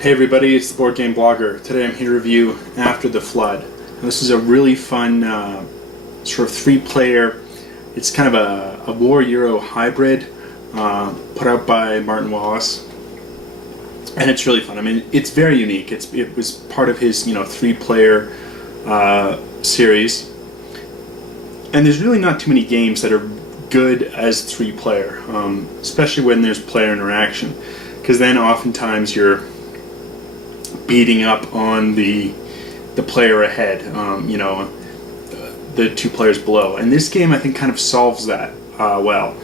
Hey everybody, it's the Board Game Blogger. Today I'm here to review After the Flood. Now, this is a really fun sort of three-player, it's kind of a War Euro hybrid put out by Martin Wallace. And it's really fun. I mean, it's very unique. It was part of his three-player series. And there's really not too many games that are good as three-player, especially when there's player interaction. Because then oftentimes you're beating up on the player ahead, the two players below. And this game, I think, kind of solves that well,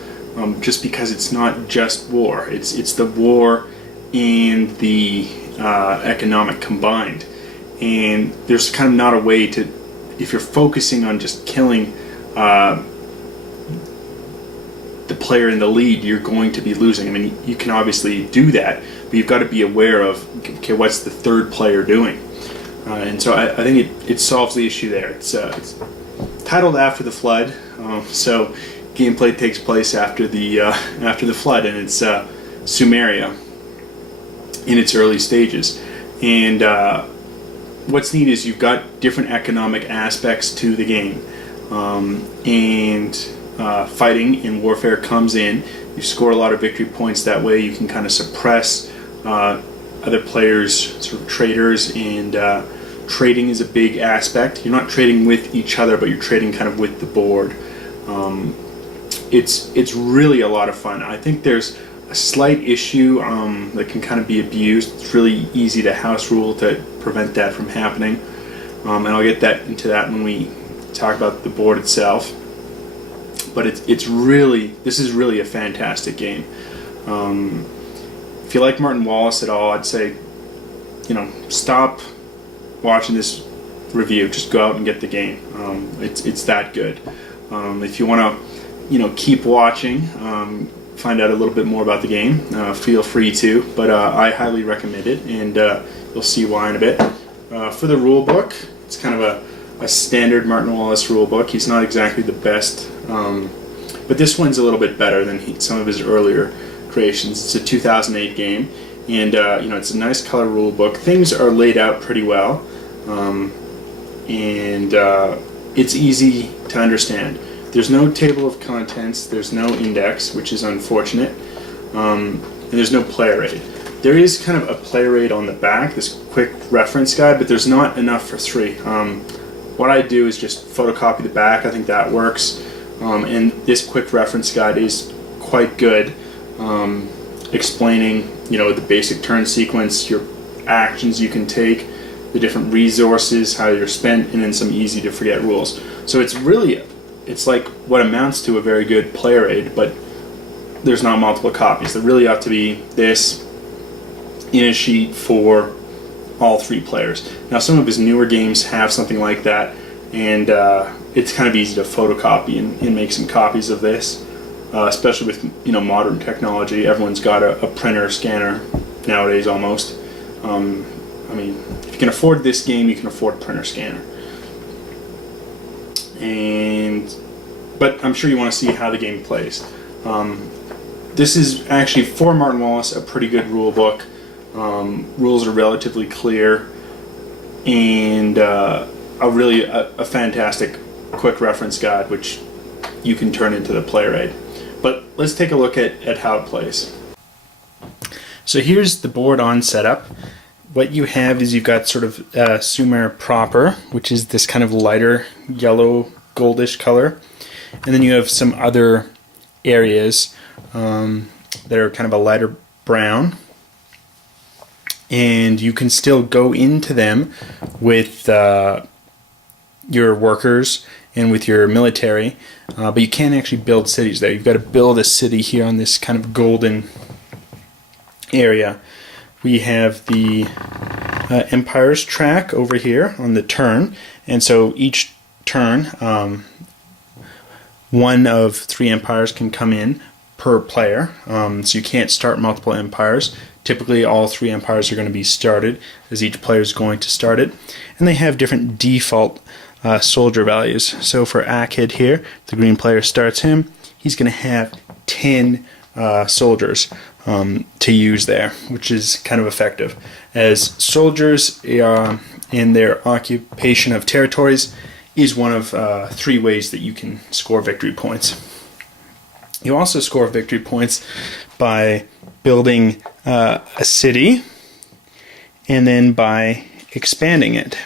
just because it's not just war. It's the war and the economic combined. And there's kind of not a way to, if you're focusing on just killing the player in the lead, you're going to be losing. I mean, you can obviously do that, but you've got to be aware of, okay, what's the third player doing? And so I think it solves the issue there. It's titled After the Flood, so gameplay takes place after the flood, and it's Sumeria in its early stages. And what's neat is you've got different economic aspects to the game, and fighting and warfare comes in. You score a lot of victory points that way. You can kind of suppress other players' sort of traders, and trading is a big aspect. You're not trading with each other, but you're trading kind of with the board. It's really a lot of fun. I think there's a slight issue that can kind of be abused. It's really easy to house rule to prevent that from happening, and I'll get into that when we talk about the board itself. But this is really a fantastic game. If you like Martin Wallace at all, I'd say, stop watching this review. Just go out and get the game. It's that good. If you want to, keep watching, find out a little bit more about the game, feel free to. But I highly recommend it, and you'll see why in a bit. For the rule book, it's kind of a standard Martin Wallace rule book. He's not exactly the best, but this one's a little bit better than some of his earlier creations. It's a 2008 game, and it's a nice color rule book. Things are laid out pretty well, and it's easy to understand. There's no table of contents, there's no index, which is unfortunate, and there's no player aid. There is kind of a player aid on the back, this quick reference guide, but there's not enough for three. What I do is just photocopy the back. I think that works, and this quick reference guide is quite good, explaining the basic turn sequence, your actions you can take, the different resources, how you're spent, and then some easy to forget rules. So it's like what amounts to a very good player aid, but there's not multiple copies. There really ought to be this in a sheet for all three players. Now, some of his newer games have something like that, and it's kind of easy to photocopy and make some copies of this, especially with modern technology. Everyone's got a printer scanner nowadays almost. I mean, if you can afford this game, you can afford a printer scanner. But I'm sure you want to see how the game plays. This is actually, for Martin Wallace, a pretty good rule book. Rules are relatively clear, and a fantastic quick reference guide, which you can turn into the player aid. But let's take a look at how it plays. So here's the board on setup. What you have is you've got sort of Sumer proper, which is this kind of lighter yellow goldish color, and then you have some other areas that are kind of a lighter brown, and you can still go into them with your workers and with your military, but you can't actually build cities there. You've got to build a city here on this kind of golden area. We have the empires track over here on the turn, and so each turn one of three empires can come in per player, so you can't start multiple empires. Typically all three empires are going to be started, as each player is going to start it, and they have different default soldier values. So for Akid here, the green player starts him, he's going to have 10 soldiers to use there, which is kind of effective, as soldiers in their occupation of territories is one of 3 ways that you can score victory points. You also score victory points by building a city and then by expanding it.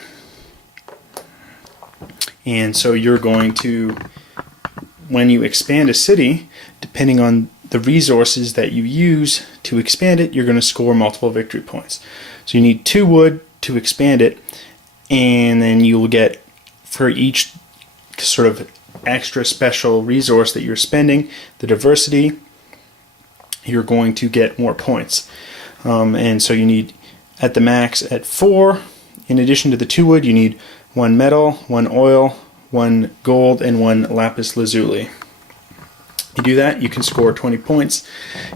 And so you're going to, when you expand a city, depending on the resources that you use to expand it, you're going to score multiple victory points. So you need 2 wood to expand it, and then you will get, for each sort of extra special resource that you're spending, the diversity, you're going to get more points. And so you need, at the max, at 4, in addition to the 2 wood, you need 1 metal, 1 oil, 1 gold, and 1 lapis lazuli. You do that, you can score 20 points.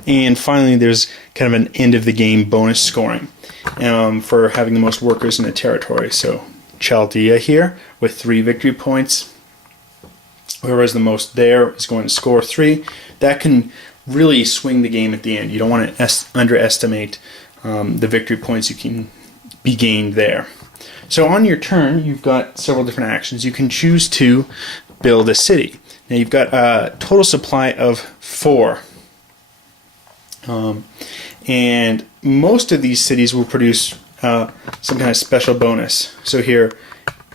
And finally, there's kind of an end of the game bonus scoring for having the most workers in a territory. So Chaldea here with 3 victory points. Whoever has the most there is going to score 3. That can really swing the game at the end. You don't want to underestimate the victory points you can be gained there. So on your turn, you've got several different actions. You can choose to build a city. Now you've got a total supply of 4. And most of these cities will produce some kind of special bonus. So here,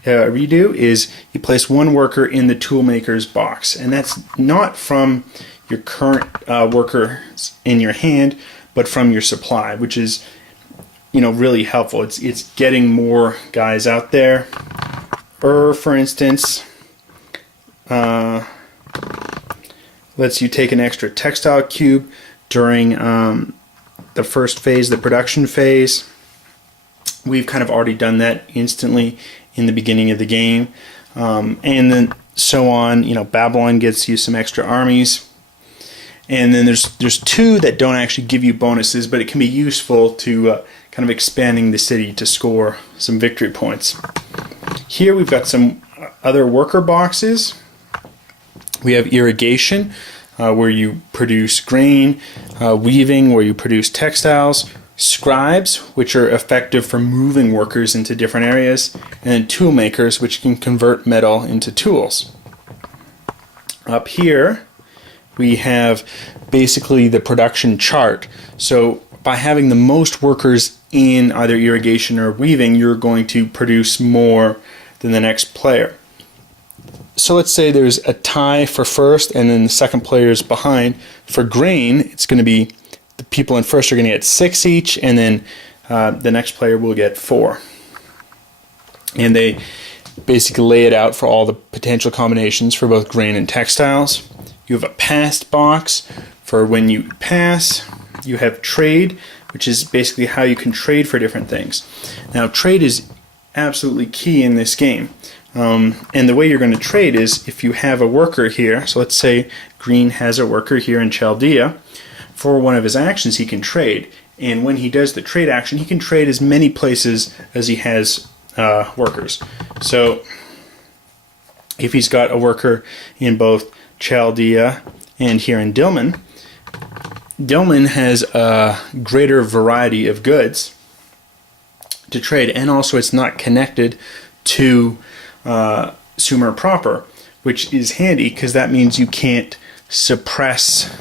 redo is you place 1 worker in the toolmaker's box, and that's not from your current workers in your hand, but from your supply, which is, you know, really helpful. It's getting more guys out there. For instance, lets you take an extra textile cube during the first phase, the production phase. We've kind of already done that instantly in the beginning of the game, and then so on. You know, Babylon gets you some extra armies, and then there's 2 that don't actually give you bonuses, but it can be useful to kind of expanding the city to score some victory points. Here we've got some other worker boxes. We have irrigation, where you produce grain, weaving, where you produce textiles, scribes, which are effective for moving workers into different areas, and then tool makers, which can convert metal into tools. Up here we have basically the production chart. So by having the most workers in either irrigation or weaving, you're going to produce more than the next player. So let's say there's a tie for first and then the second player is behind. For grain, it's going to be the people in first are going to get 6 each, and then the next player will get 4. And they basically lay it out for all the potential combinations for both grain and textiles. You have a passed box for when you pass. You have trade, which is basically how you can trade for different things. Now, trade is absolutely key in this game. And the way you're going to trade is if you have a worker here. So let's say green has a worker here in Chaldea. For one of his actions, he can trade. And when he does the trade action, he can trade as many places as he has workers. So if he's got a worker in both Chaldea and here in Dilmun, Dilmun has a greater variety of goods to trade, and also it's not connected to Sumer proper, which is handy because that means you can't suppress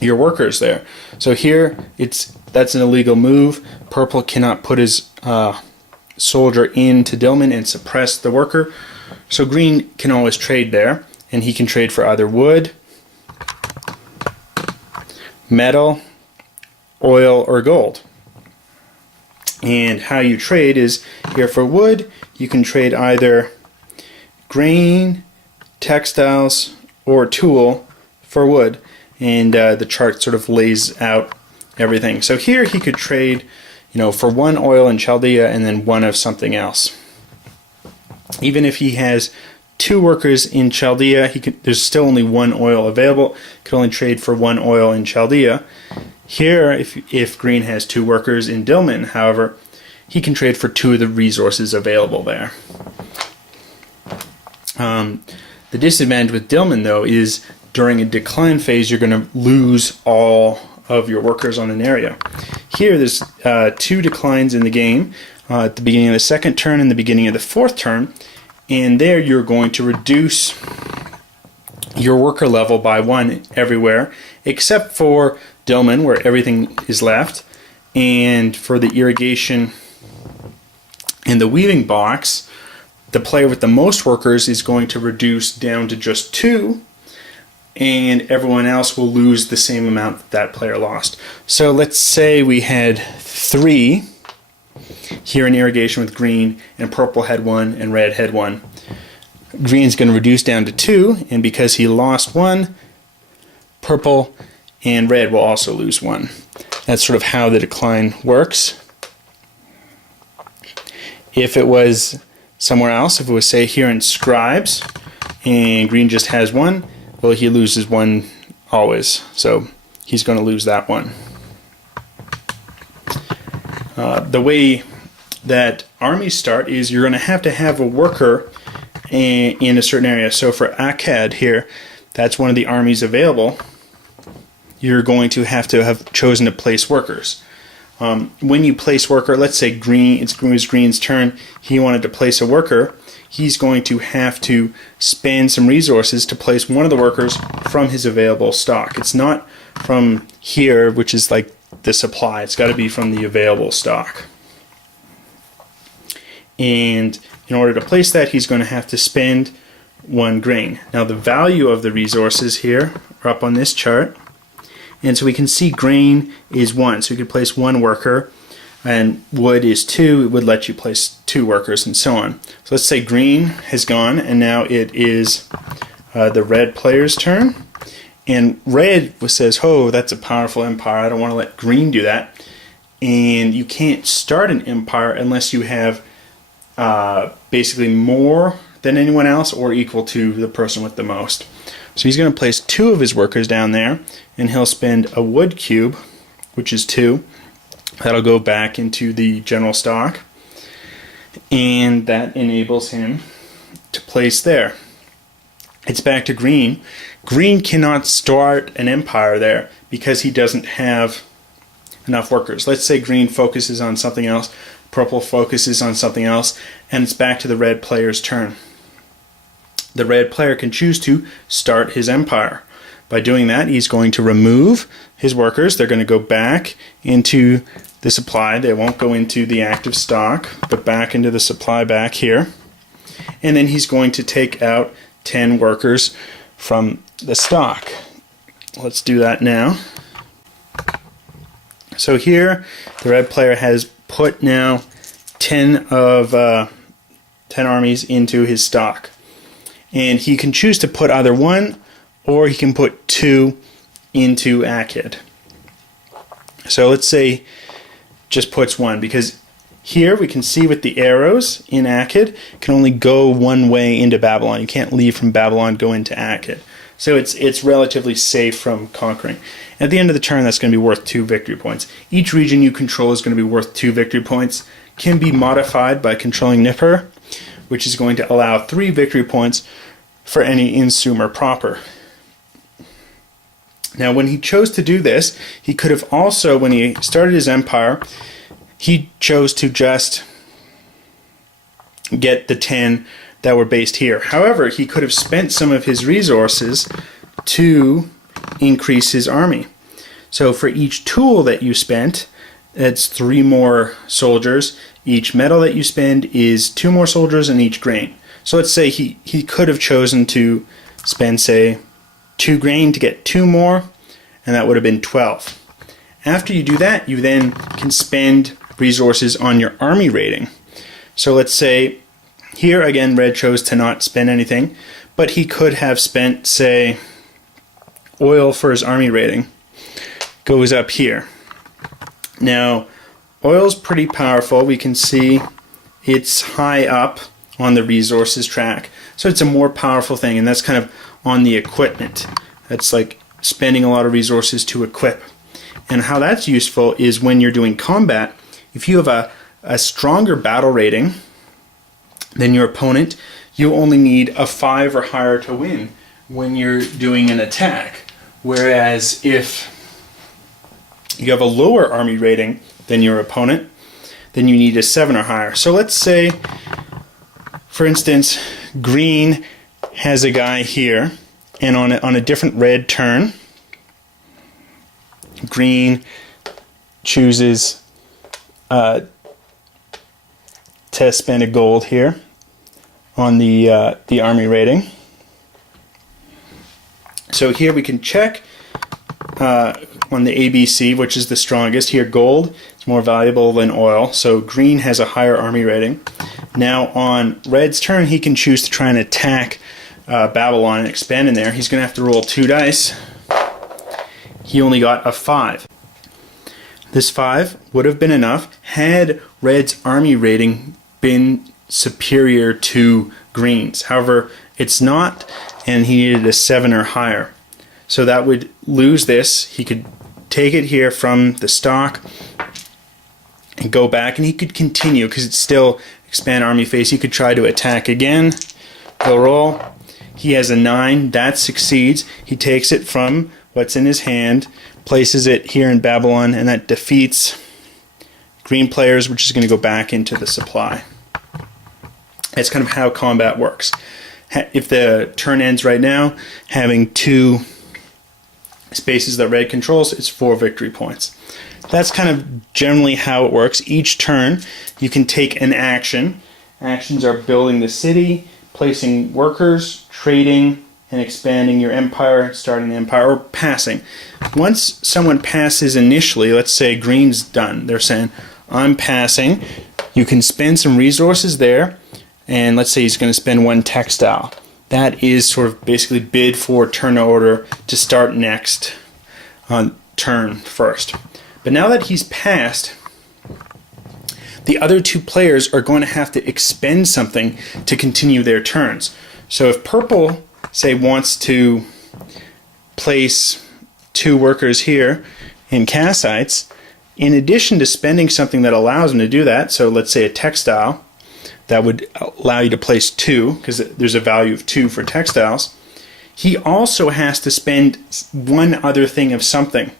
your workers there. So here that's an illegal move. Purple cannot put his soldier into Dilmun and suppress the worker. So green can always trade there, and he can trade for either wood, metal, oil, or gold. And how you trade is here for wood, you can trade either grain, textiles, or tool for wood. And the chart sort of lays out everything. So here he could trade, you know, for 1 oil in Chaldea and then 1 of something else. Even if he has 2 workers in Chaldea, there's still only 1 oil available. He could only trade for 1 oil in Chaldea. Here, if green has 2 workers in Dilmun, however, he can trade for 2 of the resources available there. The disadvantage with Dilmun, though, is during a decline phase, you're going to lose all of your workers on an area. Here, there's 2 declines in the game, at the beginning of the second turn and the beginning of the fourth turn, and there you're going to reduce your worker level by 1 everywhere, except for Dillman, where everything is left, and for the irrigation and the weaving box, the player with the most workers is going to reduce down to just 2, and everyone else will lose the same amount that player lost. So let's say we had 3 here in irrigation with green, and purple had 1 and red had 1. Green's going to reduce down to 2, and because he lost 1, purple and red will also lose 1. That's sort of how the decline works. If it was somewhere else, if it was, say, here in scribes, and green just has 1, well, he loses 1 always, so he's going to lose that 1. The way that armies start is you're going to have a worker in a certain area. So for Akkad here, that's one of the armies available. You're going to have chosen to place workers. When you place worker, let's say green, it was green's turn, he wanted to place a worker, he's going to have to spend some resources to place one of the workers from his available stock. It's not from here, which is like the supply, it's got to be from the available stock. And in order to place that, he's going to have to spend 1 grain. Now the value of the resources here are up on this chart. And so we can see grain is 1, so you could place 1 worker, and wood is 2, it would let you place 2 workers, and so on. So let's say green has gone, and now it is the red player's turn. And red says, oh, that's a powerful empire, I don't want to let green do that. And you can't start an empire unless you have basically more than anyone else or equal to the person with the most. So he's going to place 2 of his workers down there, and he'll spend a wood cube, which is 2. That'll go back into the general stock, and that enables him to place there. It's back to green. Green cannot start an empire there because he doesn't have enough workers. Let's say green focuses on something else, purple focuses on something else, and it's back to the red player's turn. The red player can choose to start his empire. By doing that, he's going to remove his workers. They're going to go back into the supply. They won't go into the active stock, but back into the supply back here. And then he's going to take out 10 workers from the stock. Let's do that now. So here, the red player has put now 10 armies into his stock. And he can choose to put either 1 or he can put 2 into Akkad. So let's say just puts 1, because here we can see with the arrows in Akkad can only go one way into Babylon. You can't leave from Babylon, go into Akkad. So it's relatively safe from conquering. At the end of the turn, that's going to be worth 2 victory points. Each region you control is going to be worth 2 victory points. Can be modified by controlling Nippur, which is going to allow 3 victory points for any in Sumer proper. Now, when he chose to do this, he could have also, when he started his empire, he chose to just get the 10 that were based here. However, he could have spent some of his resources to increase his army. So for each tool that you spent, it's 3 more soldiers. Each metal that you spend is 2 more soldiers, and each grain. So let's say he could have chosen to spend, say, 2 grain to get 2 more, and that would have been 12. After you do that, you then can spend resources on your army rating. So let's say here again red chose to not spend anything, but he could have spent, say, oil for his army rating. Goes up here. Now oil's pretty powerful. We can see it's high up on the resources track, so it's a more powerful thing, and that's kind of on the equipment. That's like spending a lot of resources to equip. And how that's useful is when you're doing combat, if you have a stronger battle rating than your opponent, you only need a 5 or higher to win. when you're doing an attack. Whereas if you have a lower army rating than your opponent, then you need a 7 or higher. So let's say, for instance, green has a guy here, and on a different red turn, green chooses to spend a gold here on the army rating. So here we can check on the ABC, which is the strongest. Here gold is more valuable than oil, so green has a higher army rating. Now on red's turn, he can choose to try and attack Babylon and expand in there. He's going to have to roll 2 dice. He only got a 5. This 5 would have been enough had red's army rating been superior to green's. However, it's not, and he needed a 7 or higher. So that would lose this. He could take it here from the stock and go back, and he could continue because it's still expand army phase. He could try to attack again. He'll roll. He has a 9. That succeeds. He takes it from what's in his hand, places it here in Babylon, and that defeats green players, which is going to go back into the supply. That's kind of how combat works. If the turn ends right now, having 2 spaces that red controls, it's 4 victory points. That's kind of generally how it works. Each turn you can take an action. Actions are building the city, placing workers, trading, and expanding your empire, starting an empire, or passing. Once someone passes initially, let's say green's done, they're saying, I'm passing. You can spend some resources there, and let's say he's going to spend 1 textile. That is sort of basically bid for turn order to start next on turn first. But now that he's passed, the other 2 players are going to have to expend something to continue their turns. So if purple, say, wants to place 2 workers here in Kassites, in addition to spending something that allows him to do that, so let's say a textile, that would allow you to place 2, because there's a value of 2 for textiles, he also has to spend 1 other thing of something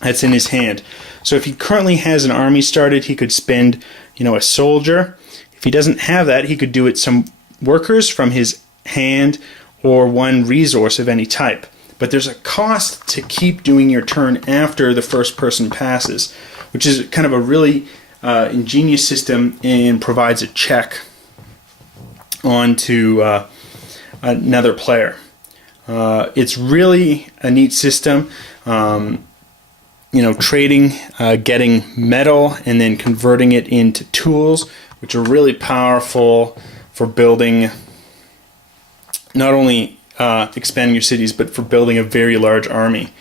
that's in his hand. So if he currently has an army started, he could spend, a soldier. If he doesn't have that, he could do it some workers from his hand or 1 resource of any type. But there's a cost to keep doing your turn after the first person passes, which is kind of a really ingenious system and provides a check onto another player. It's really a neat system. Trading, getting metal and then converting it into tools, which are really powerful for building, not only expanding your cities, but for building a very large army.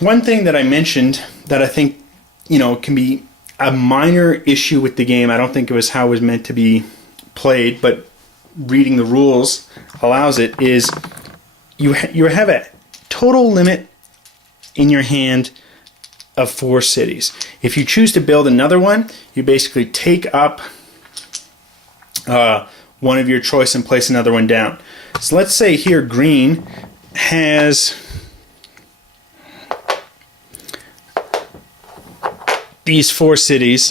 One thing that I mentioned that I think can be a minor issue with the game, I don't think it was how it was meant to be played, but reading the rules allows it, is you have a total limit in your hand of 4 cities. If you choose to build another one, you basically take up one of your choice and place another one down. So let's say here green has these 4 cities.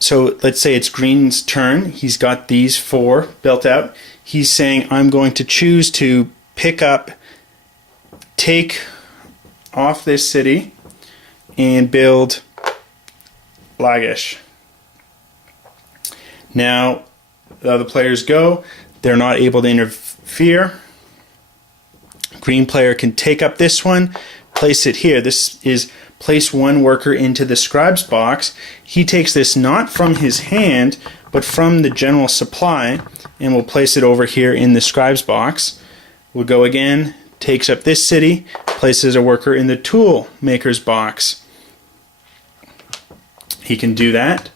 So let's say it's green's turn. He's got these 4 built out. He's saying, I'm going to choose to take off this city and build Lagish. Now the other players go. They're not able to interfere. Green player can take up this one, place it here. This is place 1 worker into the scribe's box. He takes this not from his hand, but from the general supply, and will place it over here in the scribe's box. We'll go again, takes up this city, places a worker in the tool maker's box. He can do that.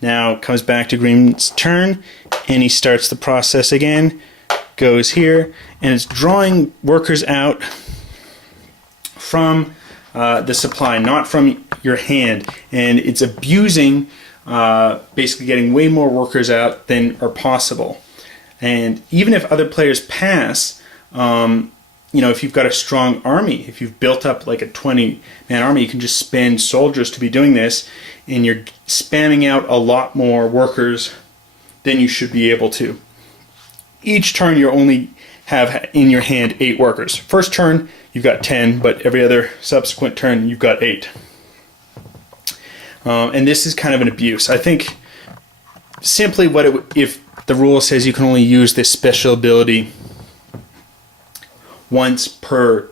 Now comes back to green's turn, and he starts the process again, goes here, and it's drawing workers out from the supply, not from your hand, and it's abusing, basically getting way more workers out than are possible. And even if other players pass, if you've got a strong army, if you've built up like a 20-man army, you can just spend soldiers to be doing this, and you're spamming out a lot more workers than you should be able to. Each turn you only have in your hand 8 workers. First turn you've got 10, but every other subsequent turn you've got 8. And this is kind of an abuse. I think simply if the rule says you can only use this special ability once per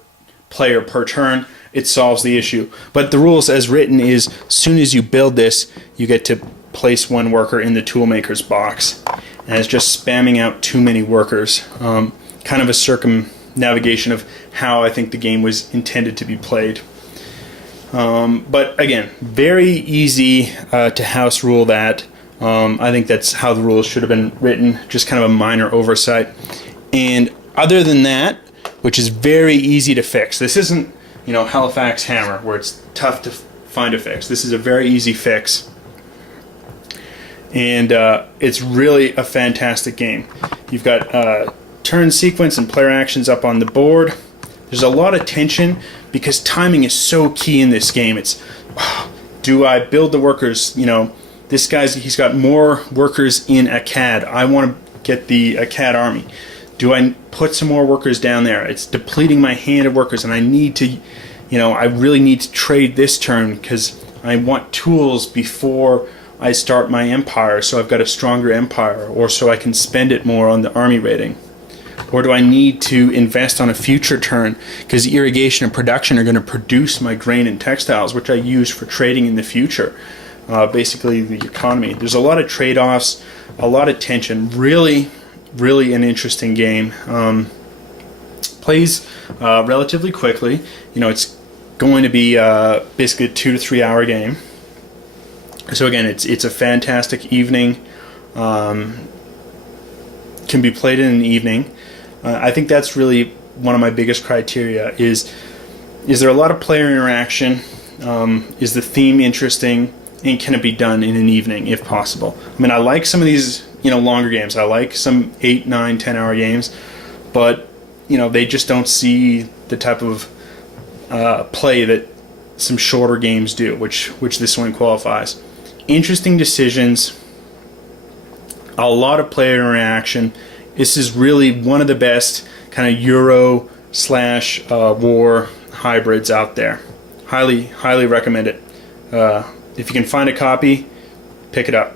player per turn, it solves the issue. But the rules as written is, as soon as you build this, you get to place 1 worker in the toolmaker's box. And it's just spamming out too many workers. Kind of a circumnavigation of how I think the game was intended to be played. But again, very easy to house rule that. I think that's how the rules should have been written, just kind of a minor oversight. And other than that, which is very easy to fix. This isn't, Halifax Hammer, where it's tough to find a fix. This is a very easy fix. And it's really a fantastic game. You've got turn sequence and player actions up on the board. There's a lot of tension because timing is so key in this game. It's, do I build the workers? This guy's, he's got more workers in a CAD. I want to get the CAD army. Do I put some more workers down there? It's depleting my hand of workers, and I need to, I really need to trade this turn because I want tools before I start my empire, so I've got a stronger empire, or so I can spend it more on the army rating. Or do I need to invest on a future turn because irrigation and production are going to produce my grain and textiles, which I use for trading in the future. Basically the economy. There's a lot of trade-offs, a lot of tension. Really an interesting game. Plays relatively quickly. It's going to be basically a 2 to 3 hour game. So again, it's a fantastic evening. Can be played in an evening. I think that's really one of my biggest criteria. Is there a lot of player interaction? Is the theme interesting? And can it be done in an evening if possible? I mean, I like some of these longer games. I like some 8, 9, 10 hour games, but they just don't see the type of play that some shorter games do, which this one qualifies. Interesting decisions, a lot of player interaction. This is really one of the best kind of Euro/war hybrids out there. Highly recommend it. If you can find a copy, pick it up.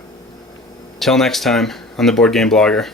Till next time on the Board Game Blogger.